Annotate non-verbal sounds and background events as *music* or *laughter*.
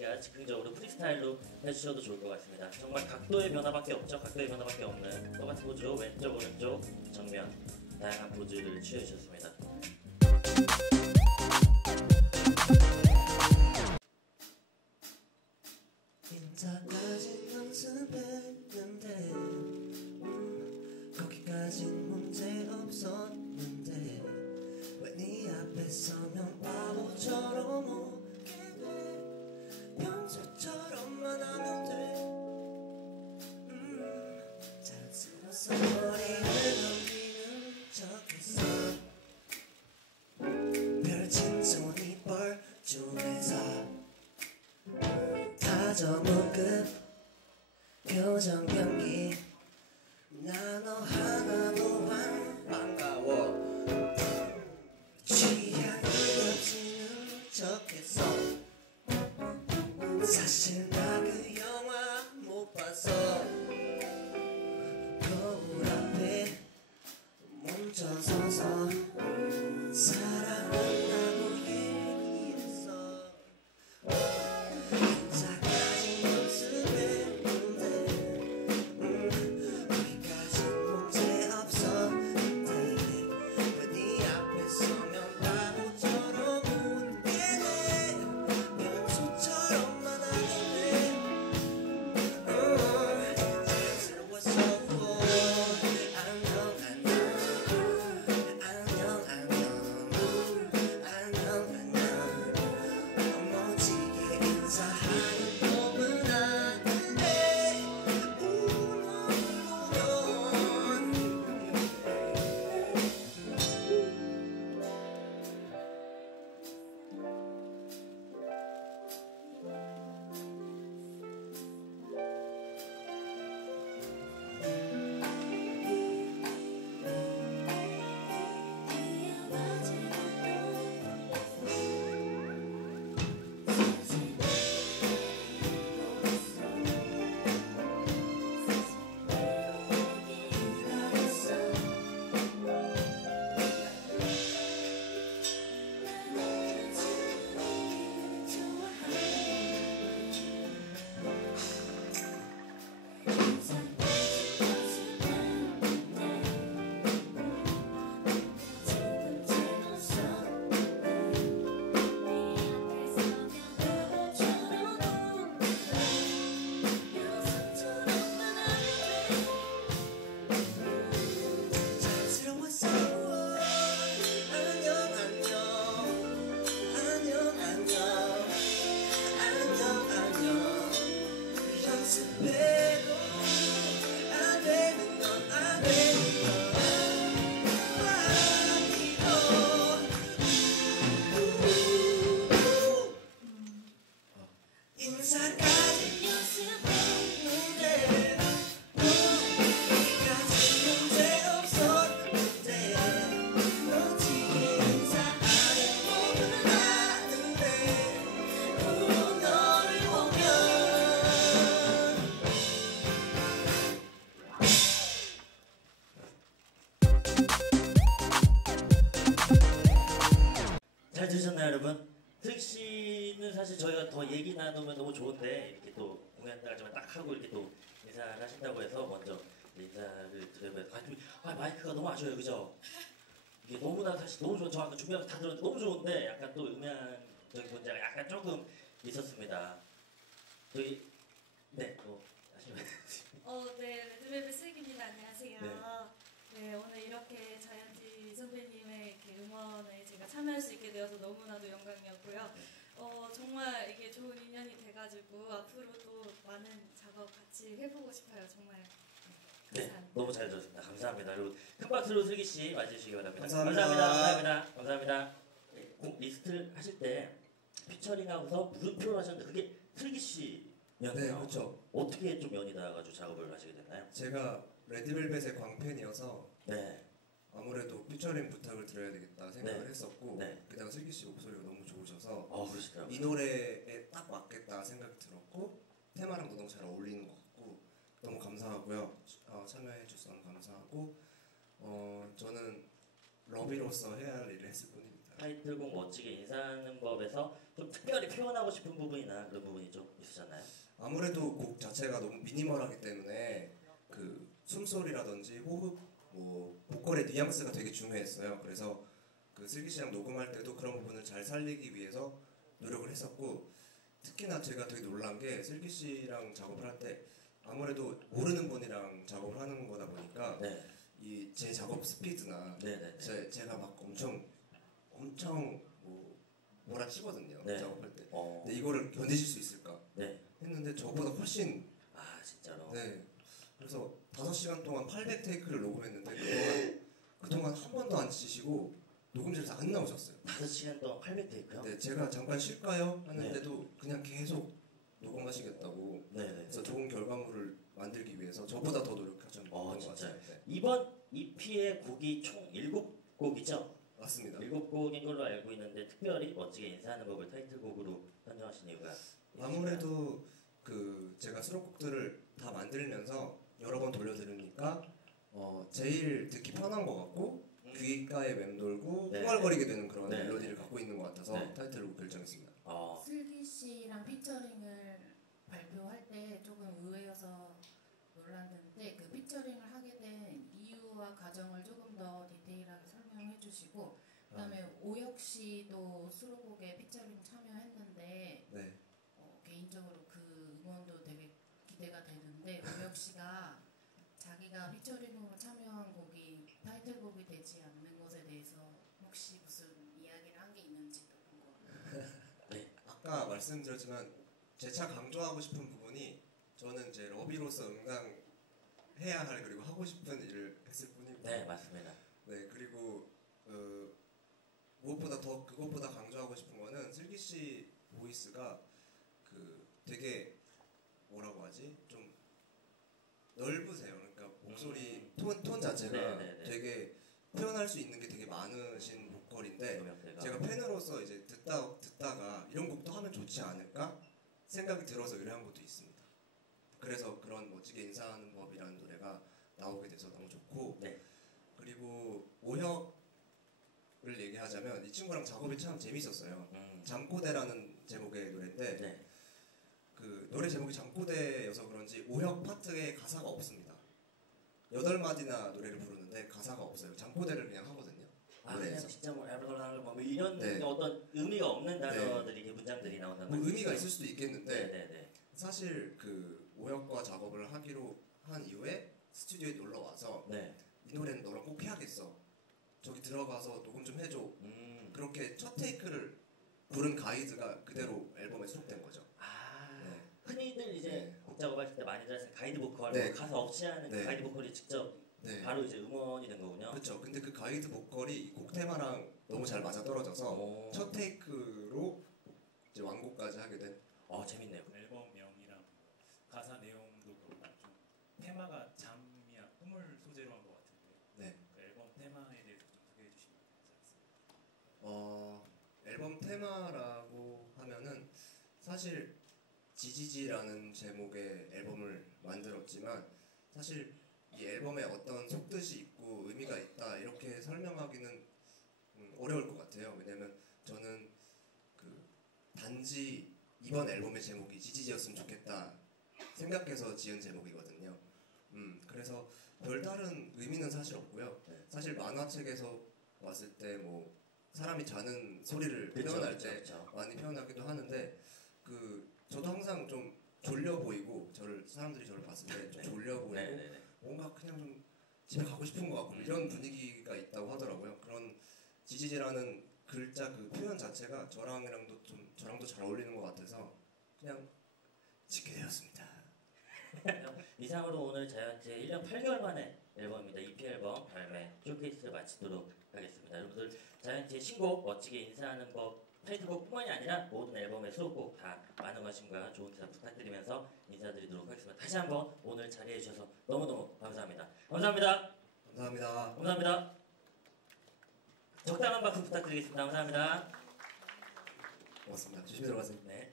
씨가 즉흥적으로 프리스타일로 해주셔도 좋을 것 같습니다. 정말 각도의 변화밖에 없죠. 각도의 변화밖에 없는 똑같은 포즈로 왼쪽 오른쪽 정면 다양한 포즈를 취해주셨습니다. 다져먹은 표정 연기. 나너 하나도 안 반가워. 취향이 없지는 척했어. 사실 나 그 영화 못 봤어. 거울 앞에 멈춰서서 잘 들으셨나요, 여러분? 씨는 사실 저희가 더 얘기 나누면 너무 좋은데 이렇게 또 공연 날짜만 딱 하고 이렇게 또 인사를 하신다고 해서 먼저 인사를 드려봐요. 아, 좀- 아 마이크가 너무 아쉬워요, 그죠? 이게 너무나 사실 너무 좋은 저 아까 준비하면서 다 들었는데 너무 좋은데 약간 또 음향적인 문제가 약간 조금 있었습니다. 저희 네, 뭐 하시면 어, 네, 레드벨벳 슬기입니다. 안녕하세요. 네. 네. 오늘 이렇게 자연지 선배님의 응원에 제가 참여할 수 있게 되어서 너무나도 영광이었고요. 어, 정말 이게 좋은 인연이 돼가지고 앞으로 또 많은 작업 같이 해보고 싶어요. 정말. 네, 감사합니다. 너무 잘 들었습니다. 감사합니다. 그리고 큰 박수로 슬기 씨 맞으시기 바랍니다. 감사합니다. 감사합니다. 감사합니다. 감사합니다. 네, 곡 리스트를 하실 때 피처링하고서 물음표를 하셨는데 그게 슬기 씨였네요. 네, 그렇죠. 어떻게 좀 연이 닿아가지고 작업을 하시게 됐나요? 제가 레드벨벳의 광팬이어서 네, 아무래도 피처링 부탁을 드려야 되겠다 생각을 네. 했었고 네. 게다가 슬기 씨 목소리가 너무 좋으셔서 어 그러시더라고요. 이 노래에 딱 맞겠다 생각이 들었고 테마랑 너무 잘 어울리는 것 같고 너무 감사하고요. 어, 참여해 주셔서 너무 감사하고 어, 저는 러비로서 해야 할 일을 했을 뿐입니다. 타이틀곡 멋지게 인사하는 법에서 좀 특별히 표현하고 싶은 부분이나 그런 부분이 좀 있으셨나요? 아무래도 곡 자체가 너무 미니멀하기 때문에 그 숨소리라든지 호흡, 뭐 보컬의 뉘앙스가 되게 중요했어요. 그래서 그 슬기 씨랑 녹음할 때도 그런 부분을 잘 살리기 위해서 노력을 했었고 특히나 제가 되게 놀란 게 슬기 씨랑 작업을 할 때 아무래도 모르는 분이랑 작업을 하는 거다 보니까 네, 이제 작업 스피드나 네, 네. 제, 제가 막 엄청 엄청 뭐 몰아치거든요 네. 작업할 때. 어, 근데 이거를 견디실 수 있을까 네. 했는데 저보다 훨씬 아 진짜로. 네. 그래서 5시간 동안 800테이크를 녹음했는데 그동안, 그동안 한 번도 안 치시고 녹음실에서 안 나오셨어요. 5시간 동안 800테이크요? 근데 제가 잠깐 쉴까요? 하는데도 그냥 계속 녹음하시겠다고 네, 네. 그래서 좋은 결과물을 만들기 위해서 저보다 더 노력하셨던 어, 것? 같아요. 네. 이번 EP의 곡이 총 7곡이죠? 맞습니다. 7곡인 걸로 알고 있는데 특별히 멋지게 인사하는 법을 타이틀곡으로 선정하신 이유가? 아무래도 그 제가 수록곡들을 다 만들면서 여러 번 돌려 들으니까 어 제일 듣기 편한 것 같고 음. 귓가에 맴돌고 네. 흥얼거리게 되는 그런 네. 멜로디를 갖고 있는 것 같아서 네. 타이틀로 결정했습니다. 어, 슬기 씨랑 피처링을 발표할 때 조금 의외여서 놀랐는데 그 피처링을 하게 된 이유와 과정을 조금 더 디테일하게 설명해 주시고 그다음에 오혁 씨도 수록곡에 피처링 참여했는데 네. 어, 개인적으로 그 음원도 되게 기대가 되는데 오혁 씨가 자기가 피처링으로 참여한 곡이 타이틀곡이 되지 않는 것에 대해서 혹시 무슨 이야기를 한 게 있는지도 궁금해요. *laughs* 아까 말씀드렸지만 재차 강조하고 싶은 부분이 저는 제 러비로서 응당 해야 할 그리고 하고 싶은 일을 했을 뿐이고 네 맞습니다. 네 그리고 어, 무엇보다 더 그것보다 강조하고 싶은 거는 슬기 씨 보이스가 그 되게 뭐라고 하지 좀 넓으세요. 그러니까 목소리 톤, 톤 자체가 음. 네, 네, 네. 되게 표현할 수 있는 게 되게 많으신 보컬인데 조명대가. 제가 팬으로서 이제 듣다 듣다가 이런 곡도 하면 좋지 않을까 생각이 들어서 의뢰한 것도 있습니다. 그래서 그런 멋지게 인사하는 법이라는 노래가 나오게 돼서 너무 좋고 네. 그리고 오혁을 얘기하자면 이 친구랑 작업이 참 재밌었어요. 음, 잠꼬대라는 제목의 노래인데 네. 그 노래 제목이 잠꼬대여서 그런지 오혁 파트에 가사가 없습니다. 여덟 마디나 노래를 부르는데 가사가 없어요. 잠꼬대를 그냥 하거든요. 아 노래에서. 그냥 진짜 뭐 에브더라는 뭐 이런 네. 어떤 의미가 없는 단어들이 이렇게 문장들이 나온다는 뭐 말씀이시죠? 의미가 있을 수도 있겠는데 네네네. 사실 그 오혁과 작업을 하기로 한 이후에 스튜디오에 놀러 와서 네. 이 노래는 너랑 꼭 해야겠어. 저기 들어가서 녹음 좀 해줘. 음. 그렇게 첫 테이크를 부른 가이드가 그대로 앨범에 수록된 거죠. 아 네. 흔히들 이제 네. 곡 작업하실 때 많이들 하시는 가이드 보컬, 네. 뭐 가사 없이 하는 그 네. 가이드 보컬이 직접 네. 바로 이제 음원이 된 거군요. 그렇죠. 근데 그 가이드 보컬이 이곡 테마랑 너무 잘 맞아 떨어져서 오. 첫 테이크로 이제 완곡까지 하게 된. 어 재밌네요. 앨범명이랑 가사 내용도 그렇고 좀 테마가 잠이야 꿈을 소재로 한 것 같은데 네. 그 앨범 테마에 대해서 좀 소개해 주시면 감사하겠습니다. 어 앨범 테마라고 하면은 사실 지지지라는 제목의 앨범을 만들었지만 사실 이 앨범에 어떤 속뜻이 있고 의미가 있다 이렇게 설명하기는 음, 어려울 것 같아요. 왜냐면 저는 그 단지 이번 앨범의 제목이 지지지였으면 좋겠다 생각해서 지은 제목이거든요. 음 그래서 별다른 의미는 사실 없고요. 네. 사실 만화책에서 왔을 때 뭐 사람이 자는 소리를 표현할 때. 많이 표현하기도 하는데 그 저도 항상 좀 졸려 보이고 저를 사람들이 저를 봤을 때좀 네. 졸려 보이고 네네네. 뭔가 그냥 좀 집에 가고 싶은 것 같고 이런 분위기가 있다고 하더라고요. 그런 지지지라는 글자 그 표현 자체가 저랑이랑도 좀 저랑도 잘 어울리는 것 같아서 그냥 짓게 되었습니다. 이상으로 오늘 자이언티의 1년 8개월 만에 앨범입니다. EP 앨범 발매 쇼케이스를 마치도록 하겠습니다. 여러분들 자이언티의 신곡 멋지게 인사하는 법 타이틀곡뿐만이 아니라 모든 앨범의 수록곡 다 많은 관심과 좋은 기사 부탁드리면서 인사드리도록 하겠습니다. 다시 한번 오늘 자리해 주셔서 너무너무 감사합니다. 감사합니다. 감사합니다. 감사합니다. 적당한 박수 부탁드리겠습니다. 감사합니다. 고맙습니다. 조심히 들어가세요. 네.